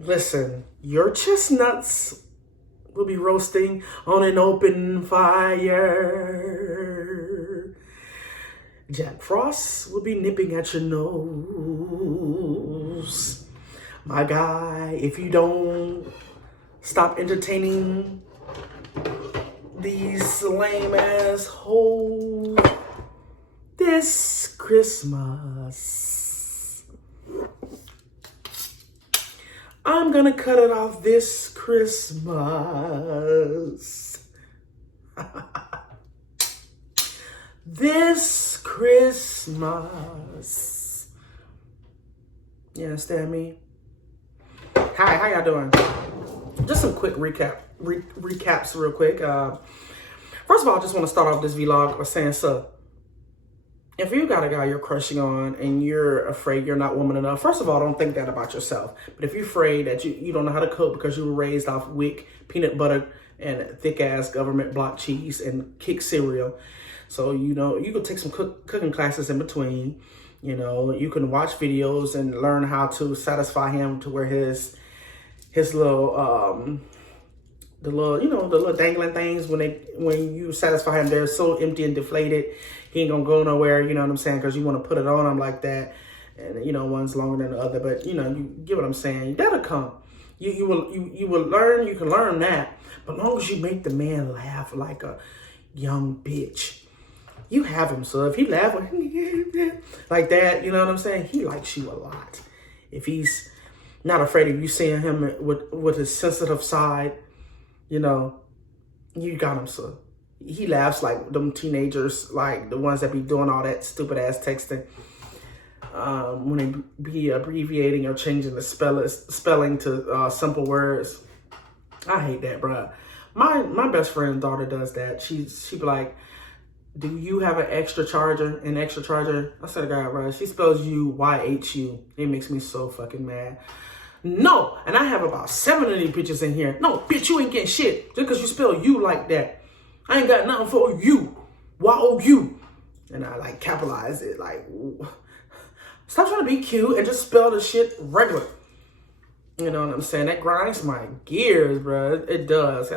Listen, your chestnuts will be roasting on an open fire. Jack Frost will be nipping at your nose. My guy, if you don't stop entertaining these lame ass hoes this Christmas, I'm gonna cut it off this Christmas. This Christmas. You understand me? Hi, how y'all doing? Just some quick recaps real quick. First of all, I just want to start off this vlog by saying, so, if you got a guy you're crushing on and you're afraid you're not woman enough, first of all, don't think that about yourself. But if you're afraid that you don't know how to cook because you were raised off wick, peanut butter, and thick-ass government block cheese and kick cereal, so, you know, you could take some cooking classes in between. You know, you can watch videos and learn how to satisfy him to where his little, the little dangling things, when you satisfy him, they're so empty and deflated. He ain't gonna go nowhere, you know what I'm saying? Because you want to put it on him like that. And, you know, one's longer than the other. But, you know, you get what I'm saying. That'll come. You will learn. You can learn that. But as long as you make the man laugh like a young bitch, you have him. So if he laugh like that, you know what I'm saying? He likes you a lot. If he's not afraid of you seeing him with his sensitive side, you know, you got him, so. He laughs like them teenagers, like the ones that be doing all that stupid ass texting. When they be abbreviating or changing the spelling to simple words. I hate that, bro. My best friend's daughter does that. She be like, do you have an extra charger? I said, God, bro, she spells YHU. It makes me so fucking mad. No, and I have about 7 of these bitches in here. No, bitch, you ain't getting shit just because you spell you like that. I ain't got nothing for you. Y-O-U. And I like capitalize it. Like, stop trying to be cute and just spell the shit regular. You know what I'm saying? That grinds my gears, bro. It does.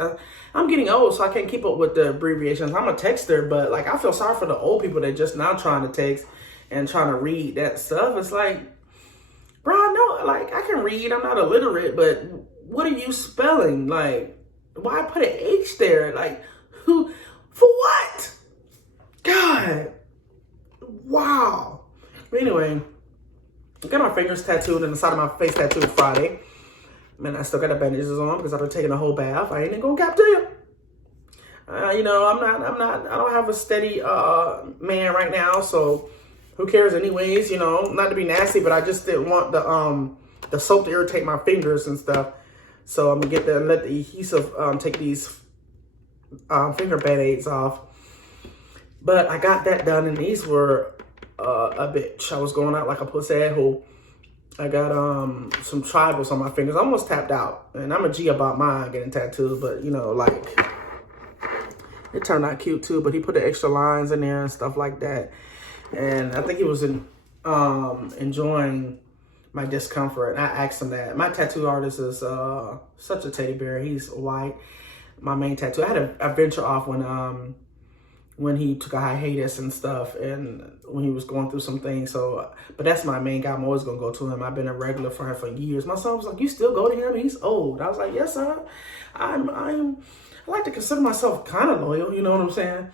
I'm getting old, so I can't keep up with the abbreviations. I'm a texter, but like I feel sorry for the old people that just now trying to text and trying to read that stuff. It's like, bro, I know, like I can read. I'm not illiterate, but what are you spelling? Like, why put an H there? Like, who, for what? God. Wow. But anyway, I got my fingers tattooed and the side of my face tattooed Friday. Man, I still got the bandages on because I've been taking a whole bath. I ain't even gonna cap to you. You know, I don't have a steady man right now, so who cares anyways, you know, not to be nasty, but I just didn't want the soap to irritate my fingers and stuff. So I'm gonna let the adhesive take these finger band-aids off. But I got that done and these were a bitch. I was going out like a pussy hole. I got some tribals on my fingers. I almost tapped out. And I'm a G about mine getting tattooed, but you know, like it turned out cute too. But he put the extra lines in there and stuff like that. And I think he was enjoying my discomfort. And I asked him that. My tattoo artist is such a teddy bear. He's white. My main tattoo. I had a venture off when he took a hiatus and stuff, and when he was going through some things. So, but that's my main guy. I'm always gonna go to him. I've been a regular for him for years. My son was like, "You still go to him? He's old." I was like, "Yes, sir. I like to consider myself kind of loyal. You know what I'm saying?"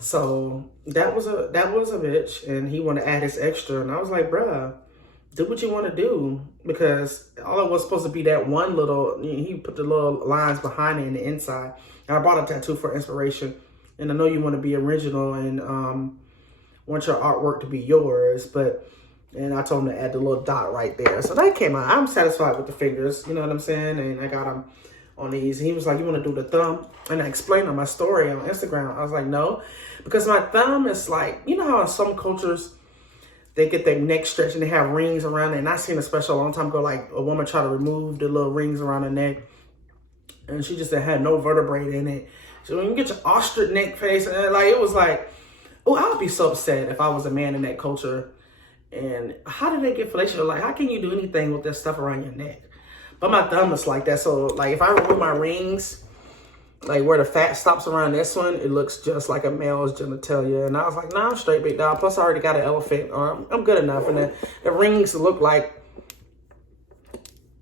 So that was a bitch, and he wanted to add his extra, and I was like, "Bruh, do what you want to do," because all it was supposed to be that one little, he put the little lines behind it in the inside. And I bought a tattoo for inspiration. And I know you want to be original and want your artwork to be yours. And I told him to add the little dot right there. So that came out. I'm satisfied with the fingers. You know what I'm saying? And I got him on these. And he was like, "You want to do the thumb?" And I explained on my story on Instagram. I was like, "No." Because my thumb is like, you know how in some cultures, they get their neck stretched and they have rings around it. And I seen a special a long time ago, like a woman try to remove the little rings around her neck. And she just had no vertebrae in it. So when you get your ostrich neck face, like it was like, oh, I would be so upset if I was a man in that culture. And how did they get fellatio? Like, how can you do anything with that stuff around your neck? But my thumb is like that. So like if I remove my rings, like where the fat stops around this one, it looks just like a male's genitalia. And I was like, nah, I'm straight, big dog. Plus I already got an elephant. I'm good enough. And the rings look like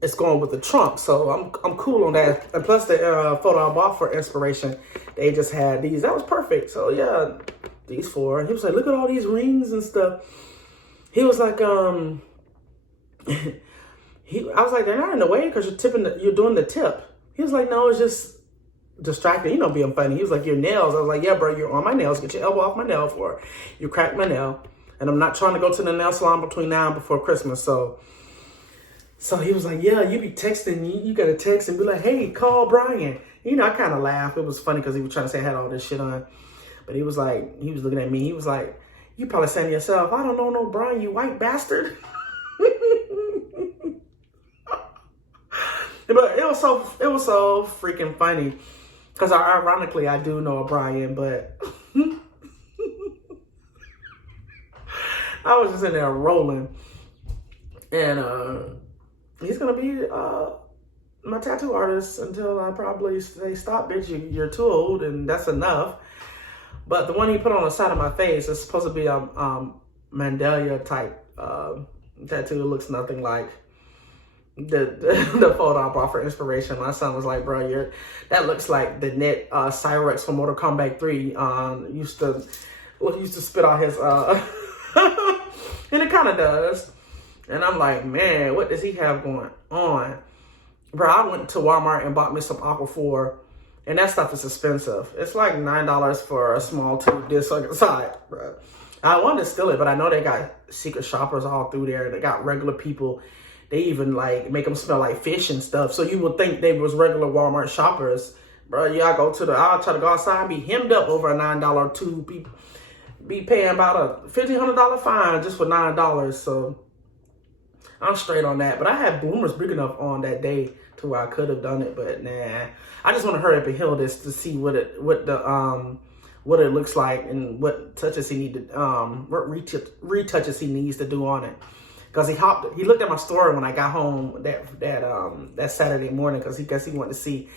it's going with the trunk. So I'm cool on that. And plus the photo I bought for inspiration, they just had these. That was perfect. So yeah, these 4. And he was like, look at all these rings and stuff. He was like, I was like, they're not in the way because you're doing the tip. He was like, no, it's just distracting, being funny. He was like, your nails. I was like, yeah, bro, you're on my nails. Get your elbow off my nail before you crack my nail. And I'm not trying to go to the nail salon between now and before Christmas. So he was like, yeah, you be texting. You got to text and be like, hey, call Brian. I kind of laughed. It was funny because he was trying to say I had all this shit on. But he was looking at me. He was like, you probably saying to yourself, I don't know no Brian, you white bastard. But it was so freaking funny. Because ironically, I do know a Brian, but I was just in there rolling. And he's going to be my tattoo artist until I probably say, stop, bitch, you're too old, and that's enough. But the one he put on the side of my face is supposed to be a Mandela type tattoo. It looks nothing like the photo I brought for inspiration. My son was like, bro, that looks like the net Cyrex from Mortal Kombat 3 used to spit out his and it kind of does. And I'm like, man, what does he have going on? Bro, I went to Walmart and bought me some Aquaphor, and that stuff is expensive. It's like $9 for a small tube disc side, bro. I wanted to steal it, but I know they got secret shoppers all through there. They got regular people. They even like make them smell like fish and stuff. So you would think they was regular Walmart shoppers. Bro, I'll try to go outside and be hemmed up over a $9 tube. Be paying about a $1,500 fine just for $9. So I'm straight on that. But I had bloomers big enough on that day to where I could have done it, but nah. I just want to hurry up and heal this to see what it looks like and what touches he need to retouches he needs to do on it. Because he looked at my story when I got home that Saturday morning, because he wanted to see,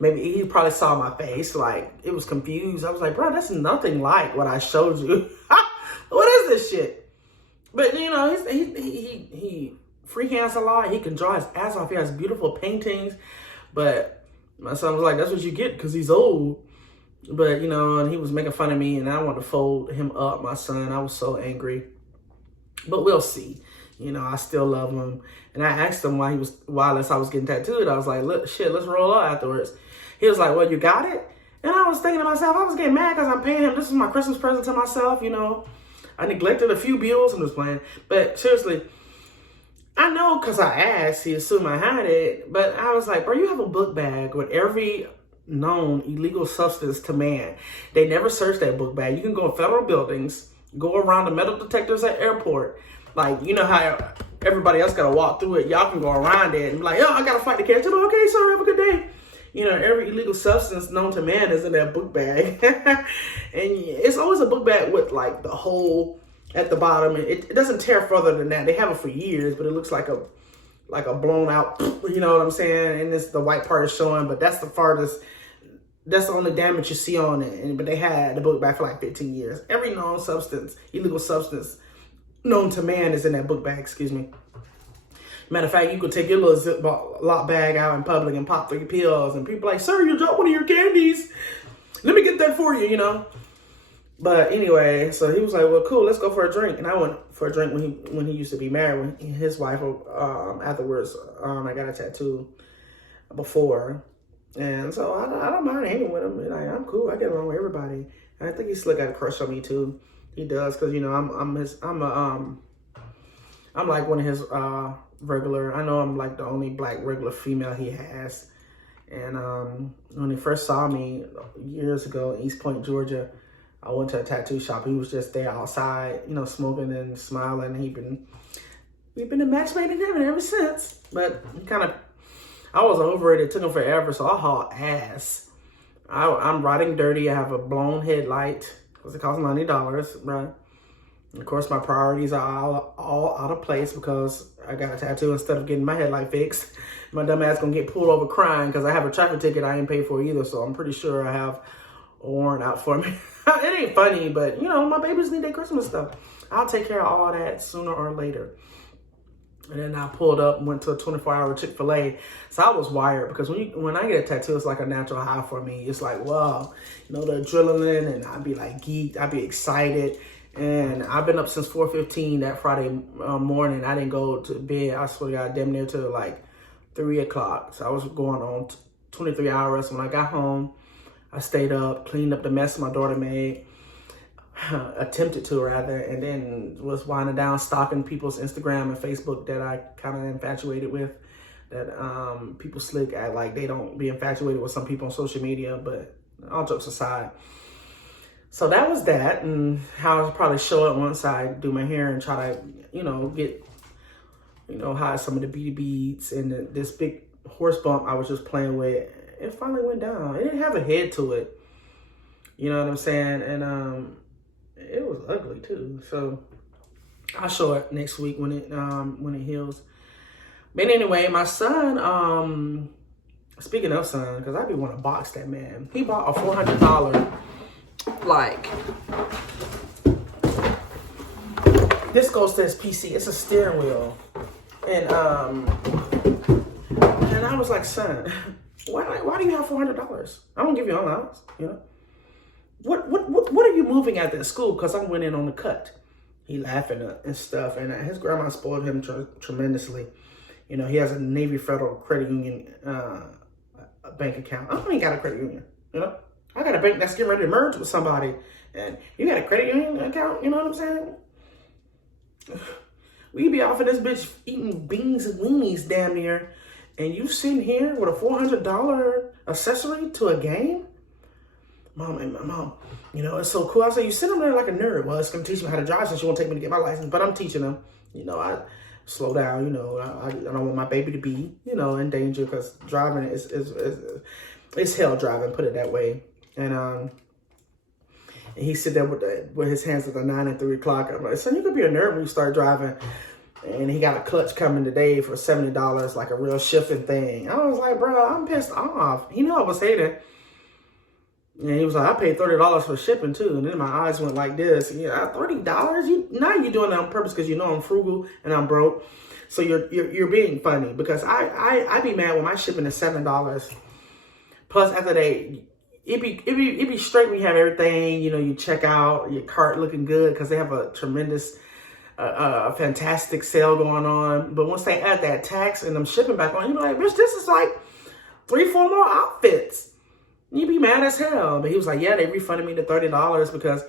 maybe he probably saw my face, like it was confused. I was like, bro, that's nothing like what I showed you. What is this shit? But he freehands a lot. He can draw his ass off. He has beautiful paintings. But my son was like, that's what you get because he's old. But, and he was making fun of me, and I wanted to fold him up, my son. I was so angry. But we'll see. I still love him. And I asked him while I was getting tattooed, I was like, look, shit, let's roll up afterwards. He was like, well, you got it? And I was thinking to myself, I was getting mad because I'm paying him. This is my Christmas present to myself, I neglected a few bills and was playing. But seriously, I know because I asked, he assumed I had it. But I was like, bro, you have a book bag with every known illegal substance to man. They never searched that book bag. You can go in federal buildings, go around the metal detectors at airport. Like, you know how everybody else got to walk through it. Y'all can go around it and be like, oh, I got to fight to catch it. Okay, sir, have a good day. Every illegal substance known to man is in that book bag. And it's always a book bag with, like, the hole at the bottom. It doesn't tear further than that. They have it for years, but it looks like a blown out, you know what I'm saying? And the white part is showing, but that's the farthest. That's the only damage you see on it. But they had the book bag for like 15 years. Every known substance, illegal substance known to man is in that book bag, excuse me. Matter of fact, you could take your little Ziploc bag out in public and pop 3 pills, and people like, sir, you dropped one of your candies. Let me get that for you, But anyway, so he was like, well, cool, let's go for a drink. And I went for a drink when he used to be married, when his wife, afterwards, I got a tattoo before. And so I don't mind hanging with him. Like, I'm cool. I get along with everybody. And I think he still got a crush on me too. He does, because I'm like one of his regular. I know I'm like the only black regular female he has. And when he first saw me years ago in East Point, Georgia, I went to a tattoo shop. He was just there outside, smoking and smiling. We've been a match made in heaven ever since. But I was over it. It took him forever, so I haul ass. I'm riding dirty. I have a blown headlight because it costs $90, right? And of course, my priorities are all out of place because I got a tattoo instead of getting my headlight fixed. My dumb ass gonna get pulled over crying because I have a traffic ticket I ain't paid for either. So I'm pretty sure I have a warrant out for me. It ain't funny, but you know, my babies need their Christmas stuff. I'll take care of all that sooner or later. And then I pulled up and went to a 24-hour Chick-fil-A. So I was wired because when I get a tattoo, it's like a natural high for me. It's like, wow, you know, the adrenaline, and I'd be like geeked. I'd be excited. And I've been up since 4:15 that Friday morning. I didn't go to bed, I swear to God, damn near to like 3 o'clock. So I was going on 23 hours. When I got home, I stayed up, cleaned up the mess my daughter made. Attempted to rather, and then was winding down stalking people's Instagram and Facebook that I kind of infatuated with. That people slick at like they don't be infatuated with some people on social media, but all jokes aside. So that was that, and how I'll probably show up once I do my hair and try to, you know, get, you know, hide some of the beauty beads and this big horse bump I was just playing with. It finally went down. It didn't have a head to it. You know what I'm saying? And it was ugly too. So I'll show it next week when it heals. But anyway, my son, speaking of son, because I be want to box that man. He bought a $400 like, this goes to his PC. It's a steering wheel. And I was like, son, why do you have $400? I don't give you allowance, you know? What are you moving at school? Because I went in on the cut. He laughing and stuff. And his grandma spoiled him tremendously. You know, he has a Navy Federal Credit Union bank account. I don't even got a credit union, you know? I got a bank that's getting ready to merge with somebody. And you got a credit union account, you know what I'm saying? We be off of this bitch eating beans and weenies damn near. And you sitting here with a $400 accessory to a game? Mom, you know, it's so cool. I said, you sit there like a nerd. Well, it's going to teach me how to drive since you won't take me to get my license. But I'm teaching them. You know, I slow down. You know, I don't want my baby to be, you know, in danger because driving is hell driving, put it that way. And he sit there with his hands at the 9 and 3 o'clock. I'm like, son, you could be a nerd when you start driving. And he got a clutch coming today for $70, like a real shifting thing. I was like, bro, I'm pissed off. He knew I was hating. And he was like, I paid $30 for shipping too. And then my eyes went like this. Yeah, $30? Now you're doing it on purpose because you know I'm frugal and I'm broke. So you're being funny because I be mad when my shipping is $7. Plus after that, it be straight when you have everything. You know, you check out your cart looking good because they have a tremendous, fantastic sale going on. But once they add that tax and them shipping back on, you're like, bitch, this is like 3-4 more outfits. You'd be mad as hell. But he was like, yeah, they refunded me the $30 because,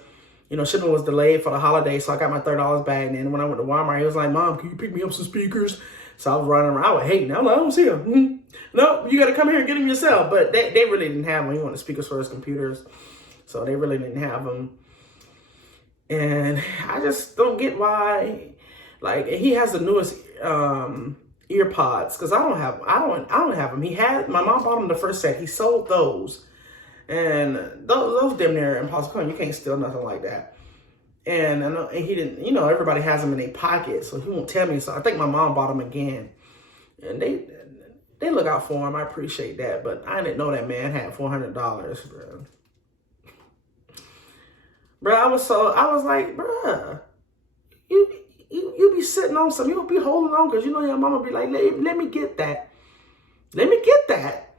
you know, shipping was delayed for the holiday. So I got my $30 back. And then when I went to Walmart, he was like, Mom, can you pick me up some speakers? So I was running around. I was hating. I don't see them. No, you got to come here and get them yourself. But they really didn't have them. He wanted speakers for his computers. So they really didn't have them. And I just don't get why. Like, he has the newest ear pods because I don't have them. My mom bought him the first set. He sold those. And those damn near impossible. You can't steal nothing like that. And I know he didn't, you know, everybody has them in their pocket, so he won't tell me. So I think my mom bought them again. And they look out for him. I appreciate that. But I didn't know that man had $400, bro. Bro, I was like, bro, you be sitting on something. You'll be holding on because you know your mama be like, let me get that. Let me get that.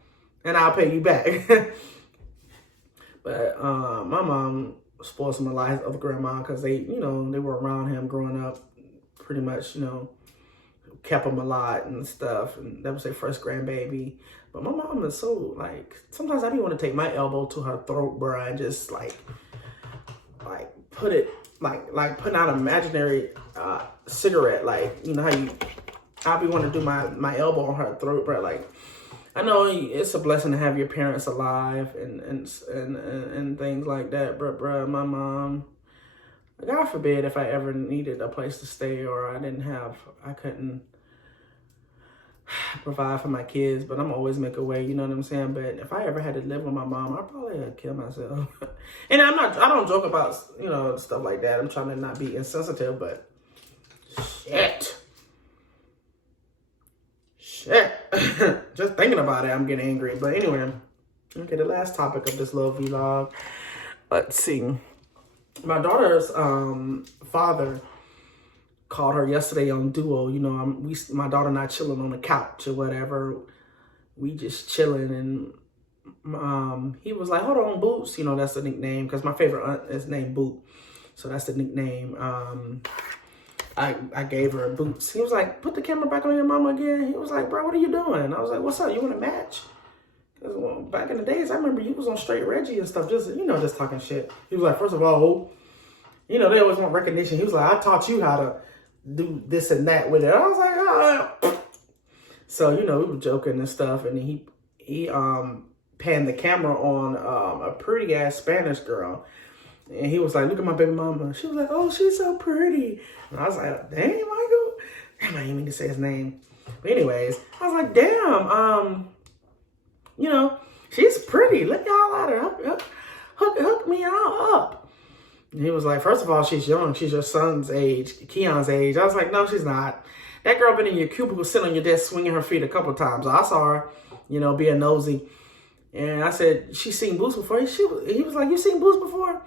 And I'll pay you back. But my mom spoiled some of the lives of grandma because they, you know, they were around him growing up, pretty much, you know, kept him a lot and stuff. And that was their first grandbaby. But my mom is so, like, sometimes I be want to take my elbow to her throat, bro, and just, like put it, like putting out an imaginary cigarette. Like, you know how I'll be wanting to do my elbow on her throat, bro, like, I know it's a blessing to have your parents alive and things like that, but bruh, my mom, God forbid if I ever needed a place to stay or I couldn't provide for my kids, but I'm always make a way, you know what I'm saying? But if I ever had to live with my mom, I'd probably kill myself. And I don't joke about, you know, stuff like that. I'm trying to not be insensitive, but shit. Just thinking about it, I'm getting angry. But anyway, okay, the last topic of this little vlog. Let's see. My daughter's father called her yesterday on Duo. You know, my daughter and I chilling on the couch or whatever. We just chilling, and he was like, "Hold on, Boots." You know, that's the nickname because my favorite aunt is named Boot, so that's the nickname. I gave her Boots. He was like, "Put the camera back on your mama again." He was like, "Bro, what are you doing?" I was like, "What's up? You want to match?" Because well, back in the days, I remember you was on Straight Reggie and stuff, just, you know, just talking shit. He was like, "First of all, you know, they always want recognition." He was like, "I taught you how to do this and that with it." I was like, "Oh." So, you know, we were joking and stuff, and he panned the camera on a pretty ass Spanish girl. And he was like, "Look at my baby mama." She was like, "Oh, she's so pretty." And I was like, "Dang, Michael." Damn, I didn't mean to say his name. But anyways, I was like, "Damn, you know, she's pretty. Let y'all at her. Hook me up." And he was like, "First of all, she's young. She's your son's age, Keon's age." I was like, "No, she's not. That girl been in your cubicle sitting on your desk swinging her feet a couple of times. I saw her, you know, being nosy." And I said, "She's seen Boots before?" He was like, "You seen Boots before?"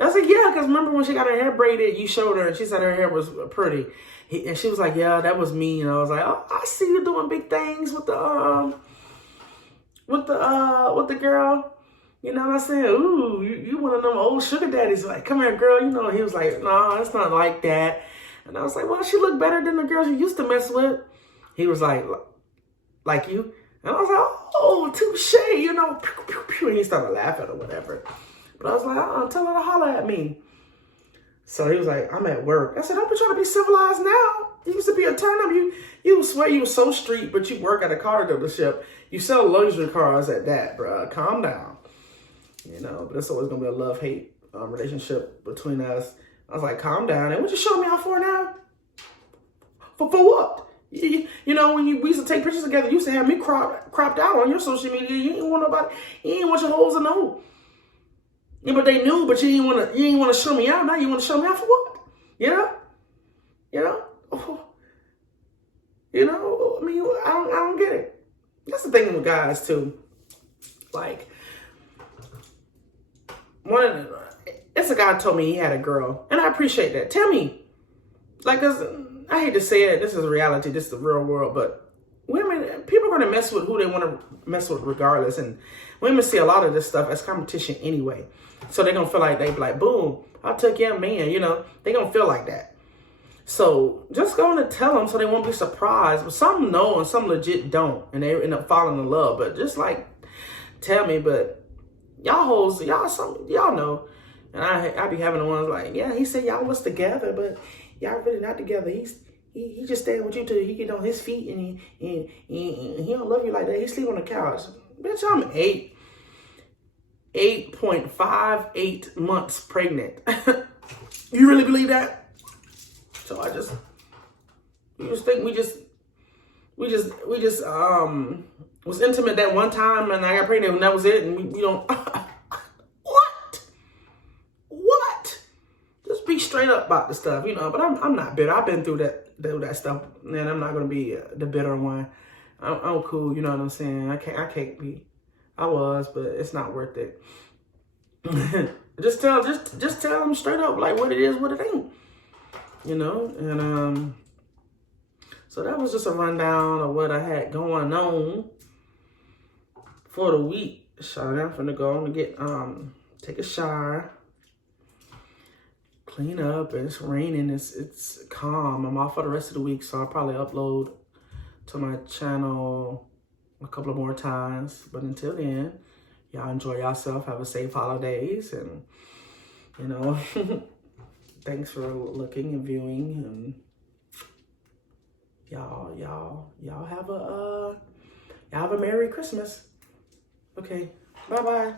I said, "Yeah, because remember when she got her hair braided, you showed her, and she said her hair was pretty." And she was like, "Yeah, that was me." And I was like, "Oh, I see you doing big things with the girl." You know what I'm saying? "Ooh, you one of them old sugar daddies." Like, "Come here, girl." You know, he was like, "No, it's not like that." And I was like, "Well, she looked better than the girls you used to mess with." He was like you? And I was like, "Oh, touche," you know. And he started laughing or whatever. But I was like, "Tell her to holler at me." So he was like, "I'm at work." I said, "Don't be trying to be civilized now. You used to be a turn-up. You swear you were so street, but you work at a car dealership. You sell luxury cars at that, bro. Calm down." You know, but it's always going to be a love-hate relationship between us. I was like, "Calm down." And what you showing me out for now? For what? You know, when we used to take pictures together, you used to have me cropped out on your social media. You didn't want nobody, you didn't want your hoes to know. Yeah, but they knew, but you didn't want to show me out. Now you want to show me out for what? You know? You know? You know? I mean, I don't get it. That's the thing with guys too. Like, it's a guy told me he had a girl, and I appreciate that. Tell me, like, 'cause I hate to say it, this is reality, this is the real world, but people are going to mess with who they want to mess with regardless, and women see a lot of this stuff as competition anyway. So they're going to feel like they be like, "Boom, I took your man," you know, they're going to feel like that. So just going to tell them so they won't be surprised. But some know and some legit don't, and they end up falling in love. But just like, tell me, but y'all hoes, y'all know. And I be having the ones like, "Yeah, he said y'all was together, but y'all really not together. He just staying with you till he get on his feet, and he don't love you like that. He sleep on the couch." Bitch, I'm 8.58 months pregnant. You really believe that? So I just think we just was intimate that one time, and I got pregnant, and that was it, and we don't. What? Just be straight up about the stuff, you know. But I'm not bitter. I've been through that stuff, and I'm not gonna be the bitter one. I'm cool, you know what I'm saying. I can't be. I was, but it's not worth it. just tell them straight up like what it is, what it ain't. You know, and so that was just a rundown of what I had going on for the week. So I'm finna go on and get take a shower, clean up. It's raining. It's calm. I'm off for the rest of the week, so I'll probably upload to my channel a couple of more times. But until then, y'all enjoy yourself. Have a safe holidays, and you know, thanks for looking and viewing. And y'all have a Merry Christmas. Okay, bye bye.